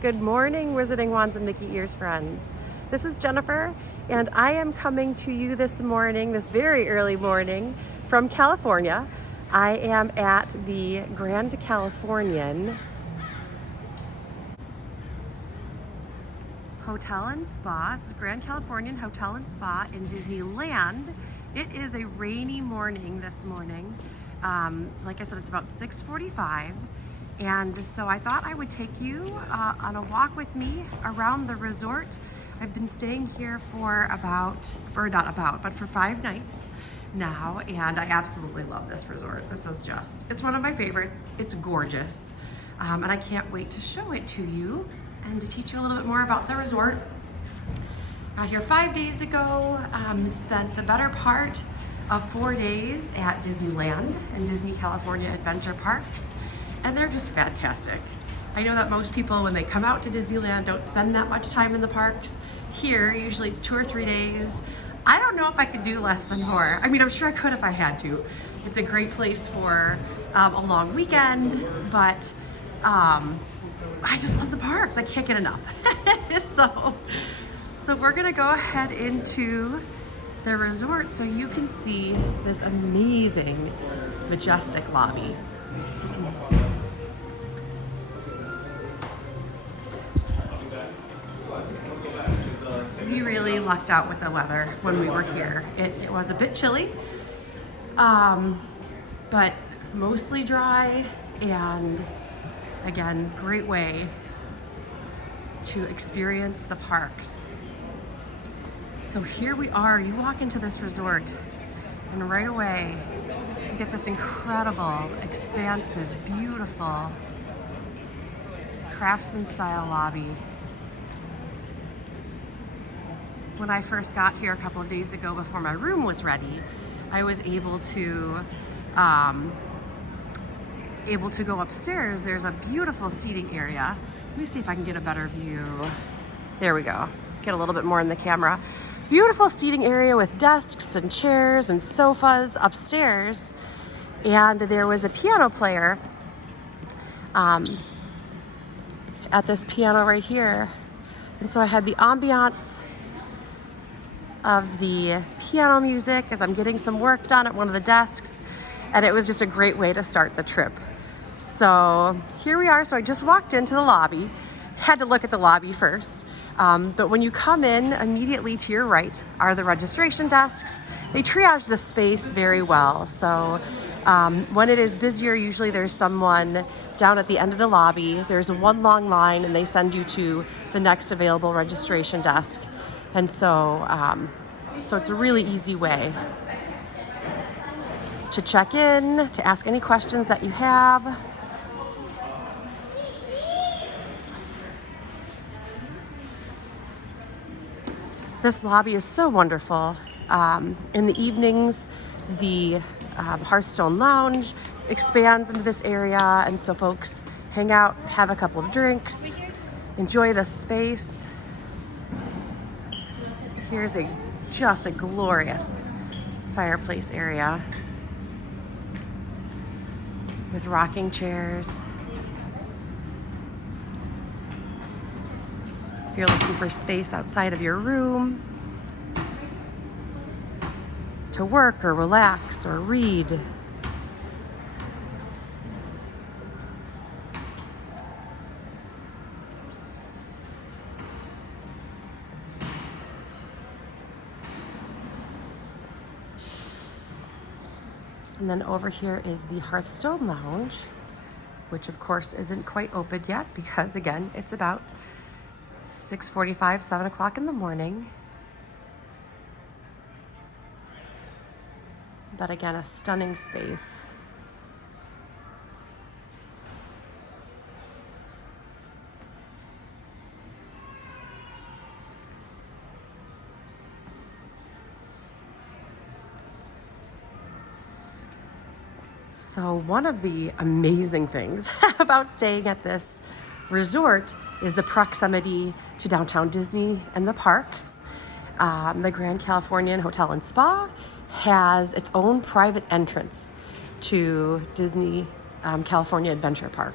Good morning, Wizarding Wands and Mickey Ears friends. This is Jennifer, and I am coming to you this morning, this very early morning, from California. I am at the Grand Californian Hotel and Spa. This is Grand Californian Hotel and Spa in Disneyland. It is a rainy morning this morning. Like I said, it's about 6:45. And so I thought I would take you on a walk with me around the resort. I've been staying here for for 5 nights now, and I absolutely love this resort. It's one of my favorites. It's gorgeous. And I can't wait to show it to you and to teach you a little bit more about the resort. Got here 5 days ago, spent the better part of 4 days at Disneyland and Disney California Adventure Parks. And they're just fantastic. I know that most people, when they come out to Disneyland, don't spend that much time in the parks. Here, usually it's 2 or 3 days. I don't know if I could do less than 4. I mean, I'm sure I could if I had to. It's a great place for a long weekend, but I just love the parks. I can't get enough. So we're gonna go ahead into the resort so you can see this amazing, majestic lobby. We really lucked out with the weather when we were here. It was a bit chilly, but mostly dry, and again, great way to experience the parks. So here we are, you walk into this resort, and right away, you get this incredible, expansive, beautiful, craftsman style lobby. When I first got here a couple of days ago before my room was ready, I was able to go upstairs. There's a beautiful seating area. Let me see if I can get a better view. There we go. Get a little bit more in the camera. Beautiful seating area with desks and chairs and sofas upstairs. And there was a piano player at this piano right here. And so I had the ambiance of the piano music as I'm getting some work done at one of the desks, and it was just a great way to start the trip. So here we are. So I just walked into the lobby, had to look at the lobby first, but when you come in, immediately to your right are the registration desks. They triage the space very well. So when it is busier, usually there's someone down at the end of the lobby. There's one long line, and they send you to the next available registration desk. And so it's a really easy way to check in, to ask any questions that you have. This lobby is so wonderful. In the evenings, the Hearthstone Lounge expands into this area, and so folks hang out, have a couple of drinks, enjoy the space. Here's just a glorious fireplace area with rocking chairs. If you're looking for space outside of your room to work or relax or read. And then over here is the Hearthstone Lounge, which of course isn't quite open yet because, again, it's about 6:45, 7 o'clock in the morning. But again, a stunning space. So one of the amazing things about staying at this resort is the proximity to downtown Disney and the parks. The Grand Californian Hotel and Spa has its own private entrance to Disney California Adventure Park.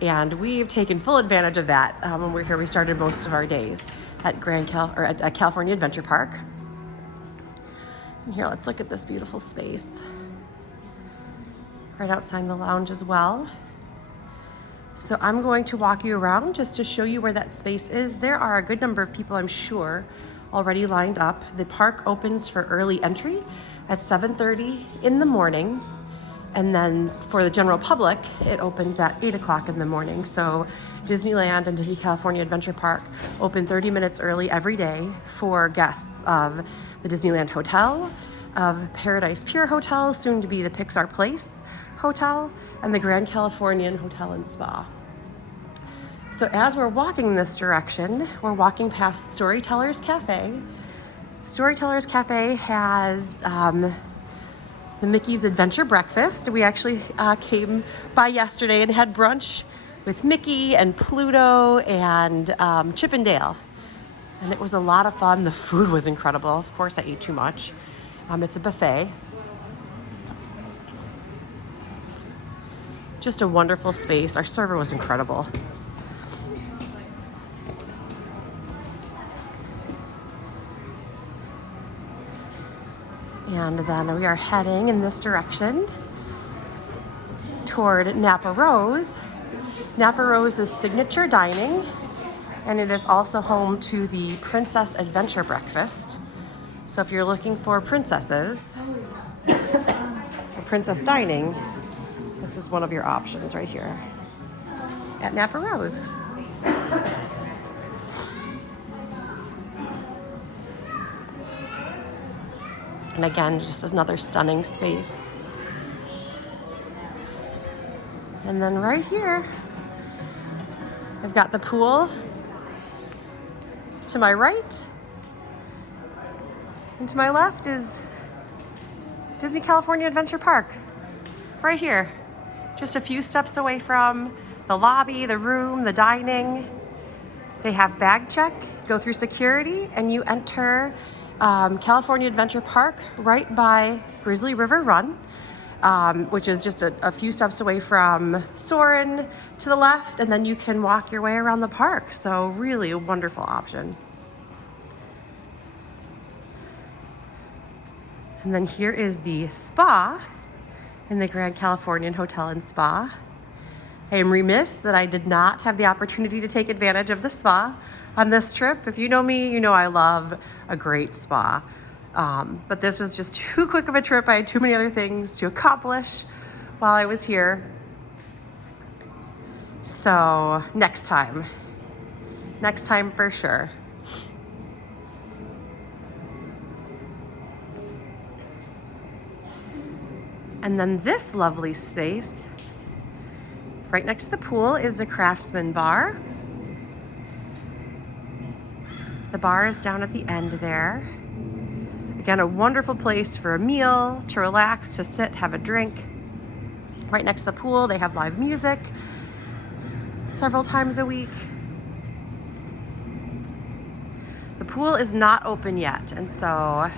And we've taken full advantage of that when we're here. We started most of our days at at California Adventure Park. And here, let's look at this beautiful space. Right outside the lounge as well. So I'm going to walk you around just to show you where that space is. There are a good number of people, I'm sure, already lined up. The park opens for early entry at 7:30 in the morning. And then for the general public, it opens at 8 o'clock in the morning. So Disneyland and Disney California Adventure Park open 30 minutes early every day for guests of the Disneyland Hotel, of Paradise Pier Hotel, soon to be the Pixar Place Hotel, and the Grand Californian Hotel and Spa. So as we're walking in this direction, we're walking past Storytellers Cafe. Storytellers Cafe has the Mickey's Adventure Breakfast. We actually came by yesterday and had brunch with Mickey and Pluto and Chip and Dale. And it was a lot of fun. The food was incredible. Of course, I ate too much. It's a buffet. Just a wonderful space. Our server was incredible. And then we are heading in this direction toward Napa Rose. Napa Rose is signature dining, and it is also home to the Princess Adventure Breakfast. So if you're looking for princesses or princess dining, this is one of your options right here at Napa Rose. And again, just another stunning space. And then right here, I've got the pool to my right. And to my left is Disney California Adventure Park. Right here. Just a few steps away from the lobby, the room, the dining. They have bag check, go through security, and you enter California Adventure Park right by Grizzly River Run, which is just a few steps away from Soarin' to the left, and then you can walk your way around the park. So really a wonderful option. And then here is the spa in the Grand Californian Hotel and Spa. I am remiss that I did not have the opportunity to take advantage of the spa on this trip. If you know me, you know I love a great spa. But this was just too quick of a trip. I had too many other things to accomplish while I was here. So next time for sure. And then this lovely space, right next to the pool, is the Craftsman Bar. The bar is down at the end there. Again, a wonderful place for a meal, to relax, to sit, have a drink. Right next to the pool, they have live music several times a week. The pool is not open yet, and so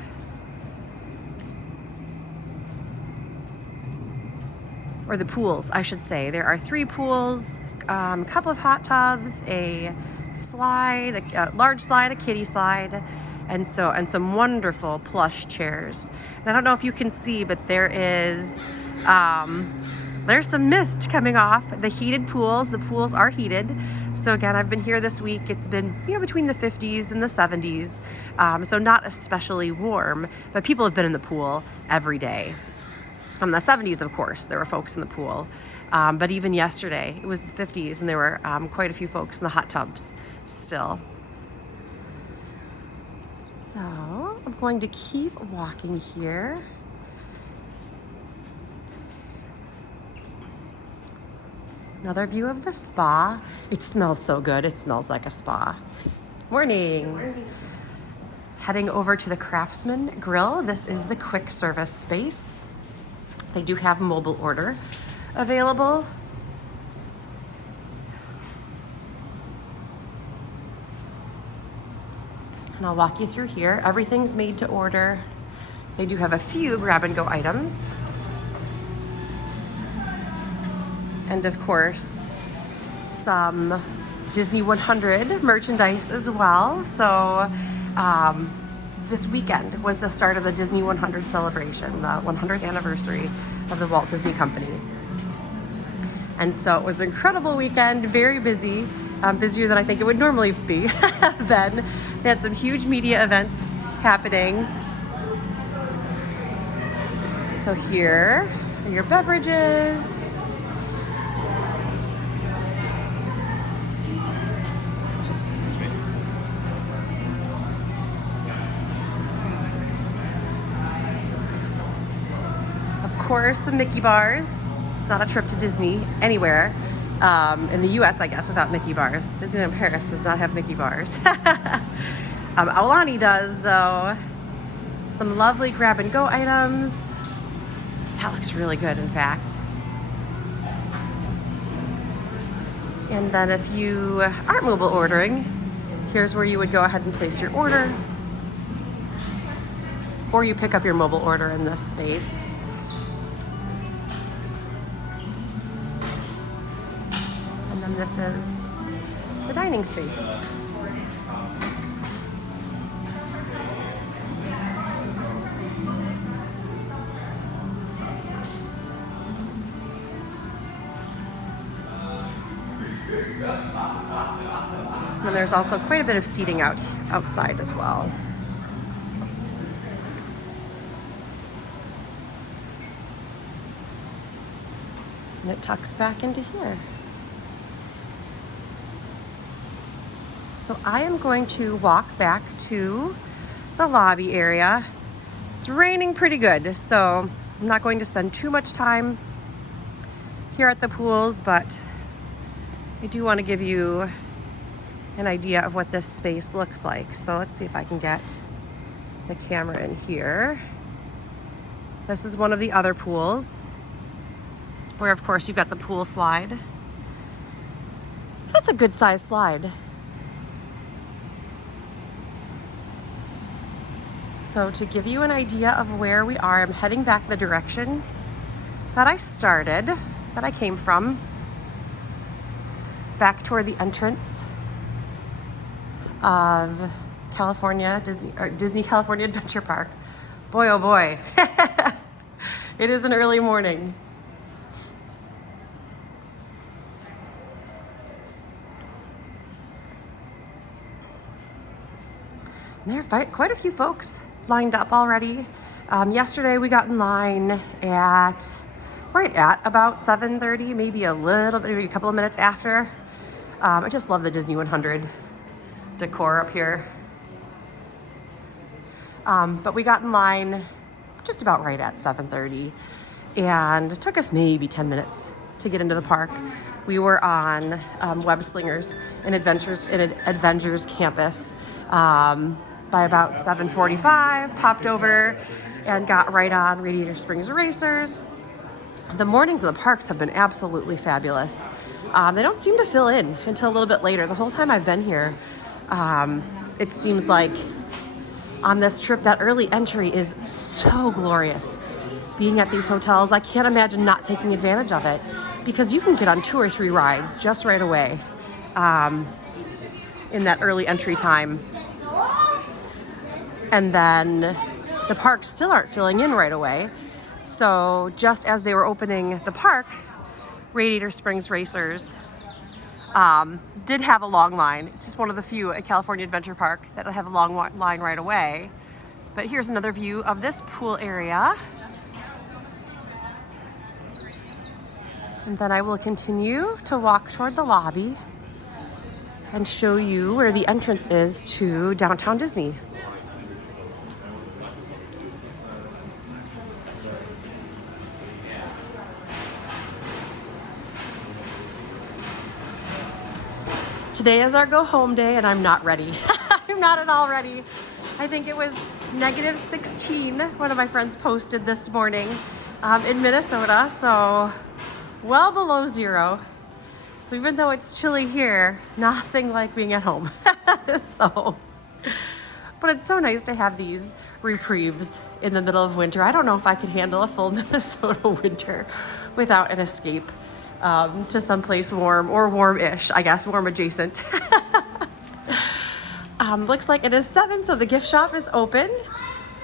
or the pools, I should say. There are 3 pools, a couple of hot tubs, a slide, a large slide, a kiddie slide, and some wonderful plush chairs. And I don't know if you can see, but there's some mist coming off the heated pools. The pools are heated. So again, I've been here this week. It's been between the 50s and the 70s, so not especially warm, but people have been in the pool every day. In the 70s, of course, there were folks in the pool. But even yesterday, it was the 50s, and there were quite a few folks in the hot tubs still. So I'm going to keep walking here. Another view of the spa. It smells so good. It smells like a spa. Morning. Good morning. Heading over to the Craftsman Grill. This is the quick service space. They do have mobile order available. And I'll walk you through here. Everything's made to order. They do have a few grab and go items. And of course, some Disney 100 merchandise as well. So this weekend was the start of the Disney 100 celebration, the 100th anniversary of the Walt Disney Company. And so it was an incredible weekend, very busy, busier than I think it would normally be. Then they had some huge media events happening. So here are your beverages. Of course, the Mickey bars. It's not a trip to Disney anywhere. In the US, I guess, without Mickey bars. Disneyland Paris does not have Mickey bars. Aulani does, though. Some lovely grab-and-go items. That looks really good, in fact. And then if you aren't mobile ordering, here's where you would go ahead and place your order. Or you pick up your mobile order in this space. And then this is the dining space. And there's also quite a bit of seating outside as well. And it tucks back into here. So I am going to walk back to the lobby area. It's raining pretty good, so I'm not going to spend too much time here at the pools, but I do want to give you an idea of what this space looks like. So let's see if I can get the camera in here. This is one of the other pools where, of course, you've got the pool slide. That's a good size slide. So to give you an idea of where we are, I'm heading back the direction that I started, that I came from, back toward the entrance of Disney California Adventure Park. Boy, oh boy. It is an early morning. And there are quite a few folks lined up already. Yesterday we got in line right at about 7:30, maybe a couple of minutes after. I just love the Disney 100 decor up here. But we got in line just about right at 7:30, and it took us maybe 10 minutes to get into the park. We were on Web Slingers in Adventures campus by about 7:45, popped over and got right on Radiator Springs Racers. The mornings of the parks have been absolutely fabulous. They don't seem to fill in until a little bit later. The whole time I've been here, it seems like on this trip, that early entry is so glorious. Being at these hotels, I can't imagine not taking advantage of it, because you can get on 2 or 3 rides just right away in that early entry time. And then the parks still aren't filling in right away. So just as they were opening the park, Radiator Springs Racers did have a long line. It's just one of the few at California Adventure Park that'll have a long line right away. But here's another view of this pool area. And then I will continue to walk toward the lobby and show you where the entrance is to Downtown Disney. Today is our go home day, and I'm not ready. I'm not at all ready. I think it was -16, one of my friends posted this morning in Minnesota, so well below 0. So even though it's chilly here, nothing like being at home. But it's so nice to have these reprieves in the middle of winter. I don't know if I could handle a full Minnesota winter without an escape. to someplace warm or warm-ish, I guess, warm adjacent. Looks like it is 7, so the gift shop is open.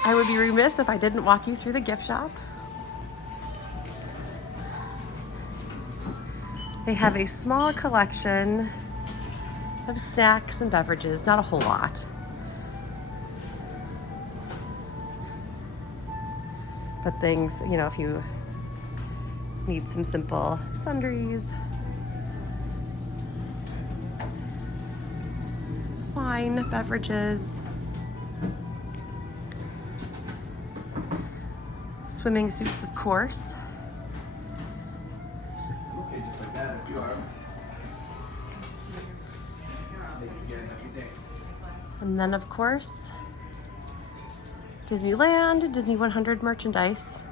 I would be remiss if I didn't walk you through the gift shop. They have a small collection of snacks and beverages, not a whole lot. But things, you know, if you need some simple sundries, wine, beverages, swimming suits, of course. Okay, just like that, if you are. And then, of course, Disneyland, Disney 100 merchandise.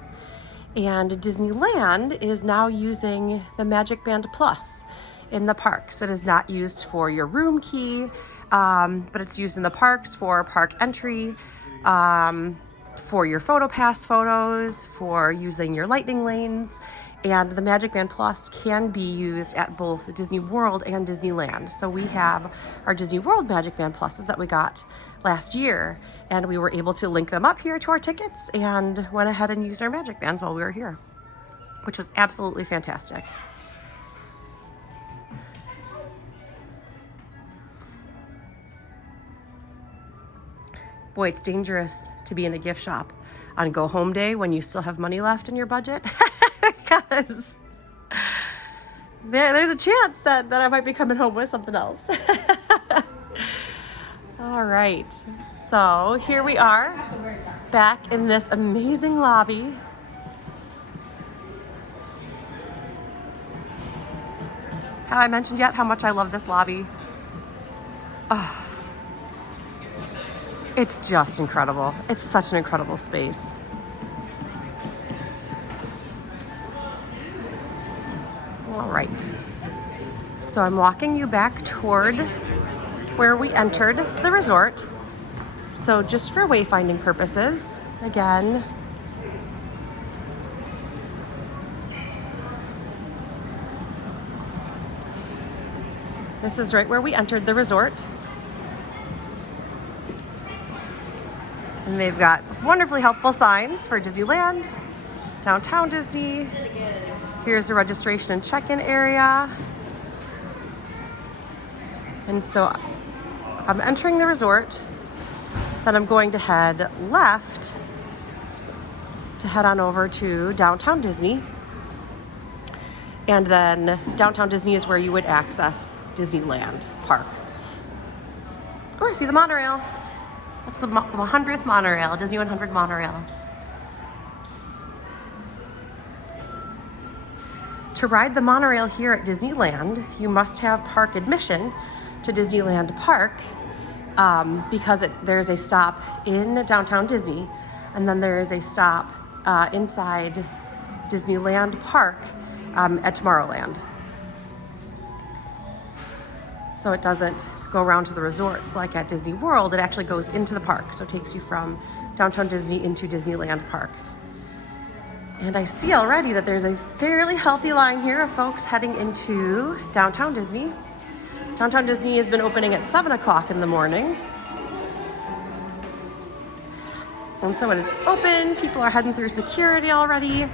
And Disneyland is now using the Magic Band Plus in the parks. It is not used for your room key, but it's used in the parks for park entry, for your PhotoPass photos, for using your lightning lanes. And the Magic Band Plus can be used at both Disney World and Disneyland. So we have our Disney World Magic Band Pluses that we got last year, and we were able to link them up here to our tickets and went ahead and used our Magic Bands while we were here, which was absolutely fantastic. Boy, it's dangerous to be in a gift shop on go home day when you still have money left in your budget. Because there's a chance that I might be coming home with something else. All right, so here we are back in this amazing lobby. Have I mentioned yet how much I love this lobby? Oh, it's just incredible. It's such an incredible space. All right, so I'm walking you back toward where we entered the resort. So just for wayfinding purposes, again, this is right where we entered the resort. And they've got wonderfully helpful signs for Disneyland, Downtown Disney. Here's the registration and check-in area. And so if I'm entering the resort, then I'm going to head left to head on over to Downtown Disney. And then Downtown Disney is where you would access Disneyland Park. Oh, I see the monorail. That's the 100th monorail, Disney 100 monorail. To ride the monorail here at Disneyland, you must have park admission to Disneyland Park because there's a stop in Downtown Disney, and then there is a stop inside Disneyland Park at Tomorrowland. So it doesn't go around to the resorts like at Disney World. It actually goes into the park, so it takes you from Downtown Disney into Disneyland Park. And I see already that there's a fairly healthy line here of folks heading into Downtown Disney. Downtown Disney has been opening at 7 o'clock in the morning. And so it is open. People are heading through security already.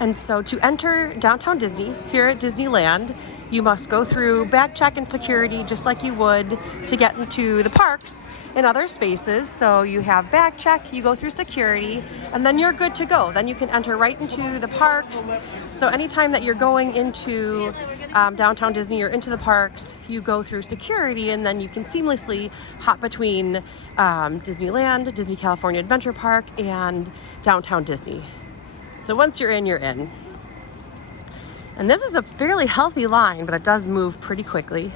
And so to enter Downtown Disney here at Disneyland, you must go through bag check and security just like you would to get into the parks in other spaces. So you have bag check, you go through security, and then you're good to go. Then you can enter right into the parks. So anytime that you're going into Downtown Disney or into the parks, you go through security, and then you can seamlessly hop between Disneyland, Disney California Adventure Park, and Downtown Disney. So once you're in, you're in. And this is a fairly healthy line, but it does move pretty quickly.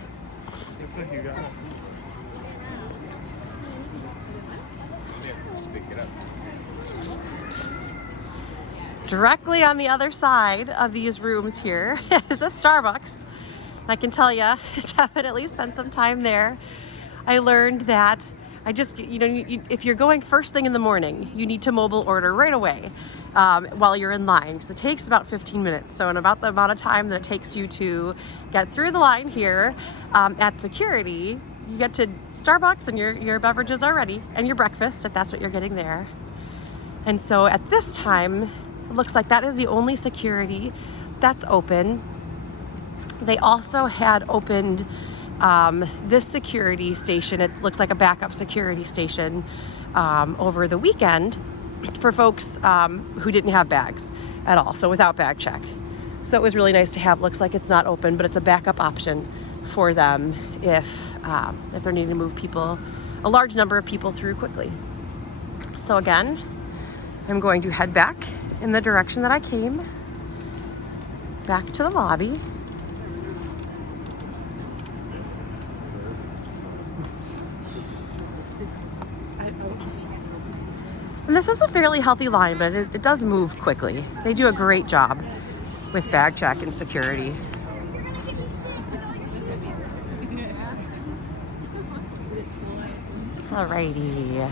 Looks like you got it. Just pick it up. Directly on the other side of these rooms here is a Starbucks. I can tell you, definitely spent some time there. I learned that if you're going first thing in the morning, you need to mobile order right away while you're in line, because it takes about 15 minutes. So in about the amount of time that it takes you to get through the line here at security, you get to Starbucks and your beverages are ready, and your breakfast, if that's what you're getting there. And so at this time, it looks like that is the only security that's open. They also had opened this security station. It looks like a backup security station over the weekend for folks who didn't have bags at all, so without bag check. So it was really nice to have. Looks like it's not open, but it's a backup option for them if they're needing to move a large number of people through quickly. So again, I'm going to head back in the direction that I came, back to the lobby. And this is a fairly healthy line, but it does move quickly. They do a great job with bag check and security. Alrighty.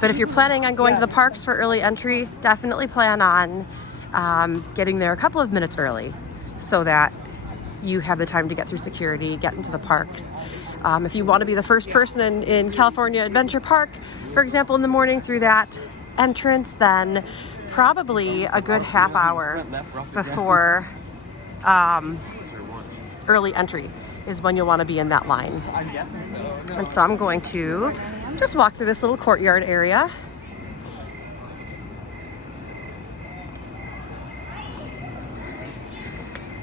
But if you're planning on going to the parks for early entry, definitely plan on getting there a couple of minutes early so that you have the time to get through security, get into the parks. If you want to be the first person in California Adventure Park, for example, in the morning through that entrance, then probably a good half hour before early entry is when you'll want to be in that line. I'm guessing so. No. And so I'm going to just walk through this little courtyard area.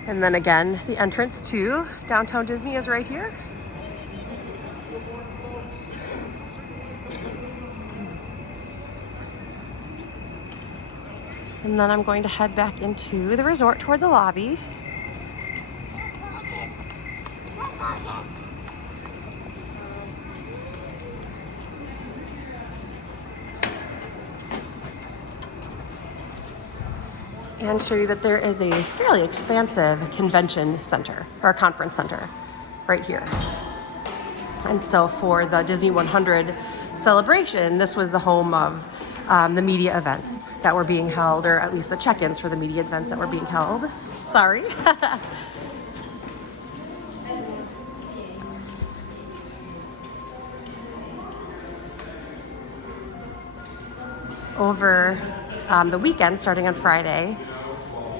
And then again, the entrance to downtown Disney is right here. And then I'm going to head back into the resort toward the lobby. And show you that there is a fairly expansive convention center, or conference center, right here. And so for the Disney 100 celebration, this was the home of the media events that were being held, or at least the check-ins for the media events that were being held. Sorry. Over the weekend, starting on Friday,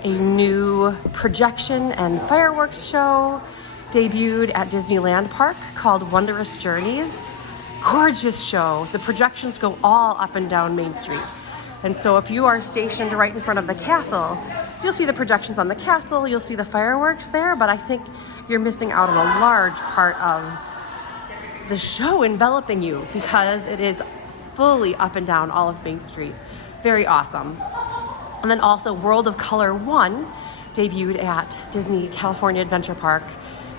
a new projection and fireworks show debuted at Disneyland Park called Wondrous Journeys. Gorgeous show. The projections go all up and down Main Street. And so if you are stationed right in front of the castle, you'll see the projections on the castle, you'll see the fireworks there, but I think you're missing out on a large part of the show enveloping you because it is fully up and down all of Main Street. Very awesome. And then also World of Color 1 debuted at Disney California Adventure Park.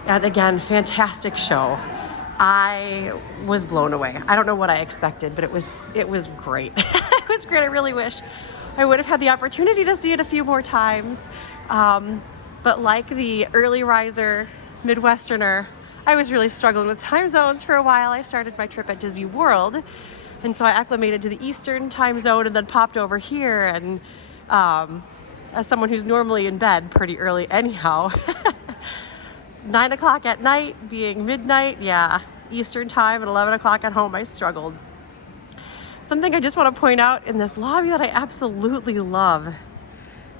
And again, fantastic show. I was blown away. I don't know what I expected, but it was great. It was great. I really wish I would have had the opportunity to see it a few more times. But like the early riser Midwesterner, I was really struggling with time zones for a while. I started my trip at Disney World, and so I acclimated to the Eastern time zone and then popped over here. And as someone who's normally in bed pretty early anyhow, 9 o'clock at night being midnight, yeah, Eastern time, at 11 o'clock at home, I struggled. Something I just want to point out in this lobby that I absolutely love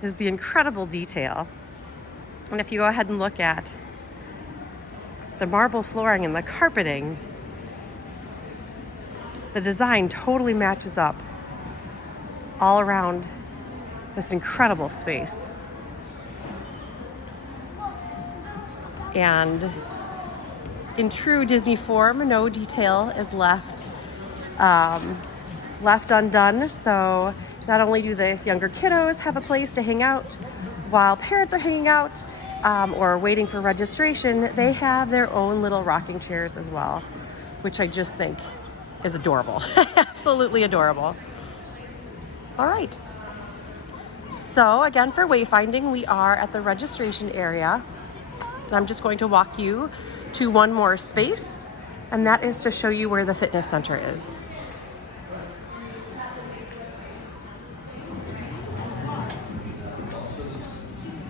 is the incredible detail. And if you go ahead and look at the marble flooring and the carpeting, the design totally matches up all around this incredible space. And in true Disney form, no detail is left undone. So not only do the younger kiddos have a place to hang out while parents are hanging out or waiting for registration, they have their own little rocking chairs as well, which I just think is adorable. Absolutely adorable. All right. So again, for wayfinding, we are at the registration area. And I'm just going to walk you to one more space, and that is to show you where the fitness center is.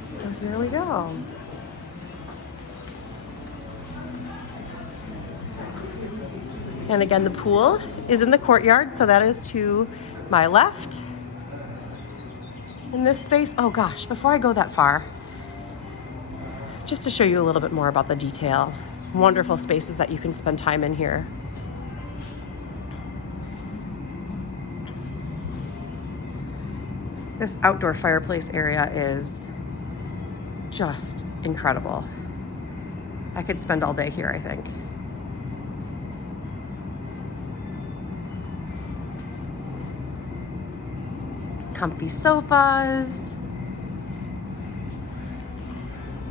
So here we go. And again, the pool is in the courtyard, so that is to my left. In this space, oh gosh, before I go that far, just to show you a little bit more about the detail, wonderful spaces that you can spend time in here. This outdoor fireplace area is just incredible. I could spend all day here, I think. Comfy sofas.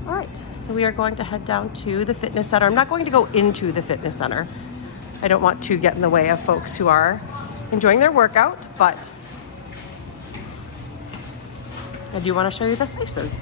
All right, so we are going to head down to the fitness center. I'm not going to go into the fitness center. I don't want to get in the way of folks who are enjoying their workout, but I do want to show you the spaces.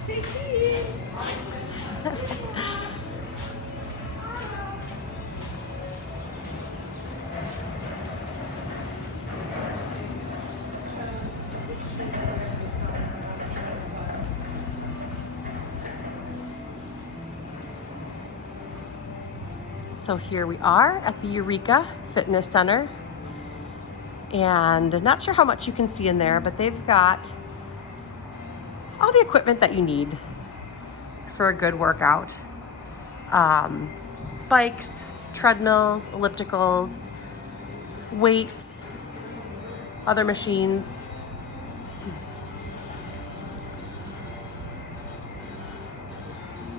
So here we are at the Eureka Fitness Center, and not sure how much you can see in there, but they've got all the equipment that you need for a good workout. Bikes, treadmills, ellipticals, weights, other machines.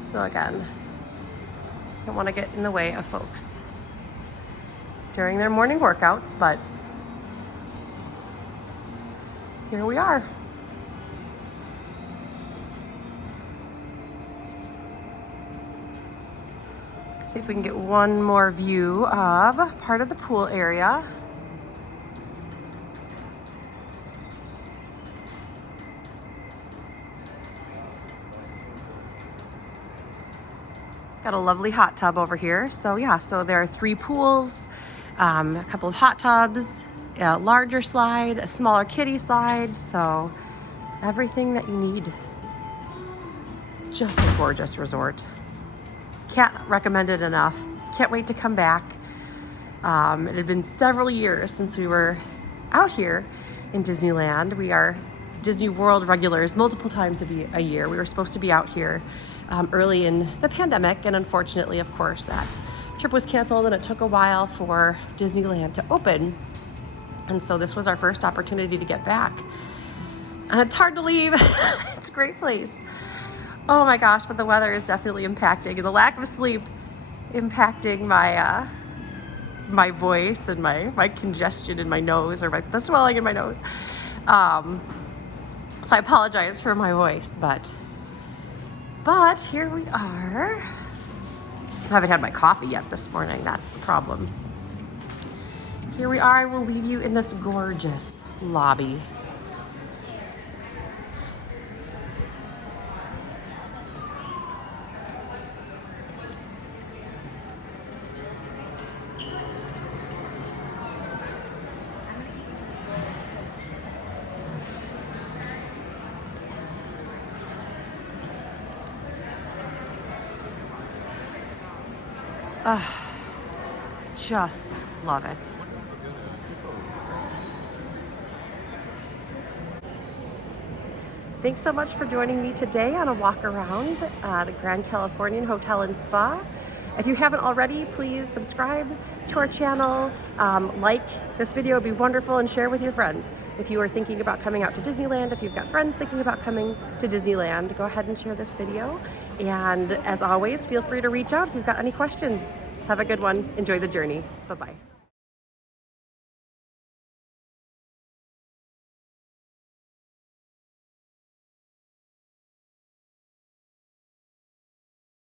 So again, don't want to get in the way of folks during their morning workouts, but here we are. See if we can get one more view of part of the pool area. Got a lovely hot tub over here. So yeah, so there are 3 pools, a couple of hot tubs, a larger slide, a smaller kiddie slide. So everything that you need. Just a gorgeous resort. Can't recommend it enough. Can't wait to come back. It had been several years since we were out here in Disneyland. We are Disney World regulars multiple times a year. We were supposed to be out here early in the pandemic, and unfortunately, of course, that trip was canceled and it took a while for Disneyland to open. And so this was our first opportunity to get back. And it's hard to leave. It's a great place. Oh my gosh, but the weather is definitely impacting, and the lack of sleep impacting my my voice and my congestion in my nose, or the swelling in my nose. So I apologize for my voice, but here we are. I haven't had my coffee yet this morning. That's the problem. Here we are. I will leave you in this gorgeous lobby. Just love it. Thanks so much for joining me today on a walk around the Grand Californian Hotel and Spa. If you haven't already, please subscribe to our channel, like this video would be wonderful, and share with your friends. If you are thinking about coming out to Disneyland, if you've got friends thinking about coming to Disneyland, go ahead and share this video. And as always, feel free to reach out if you've got any questions. Have a good one. Enjoy the journey. Bye-bye.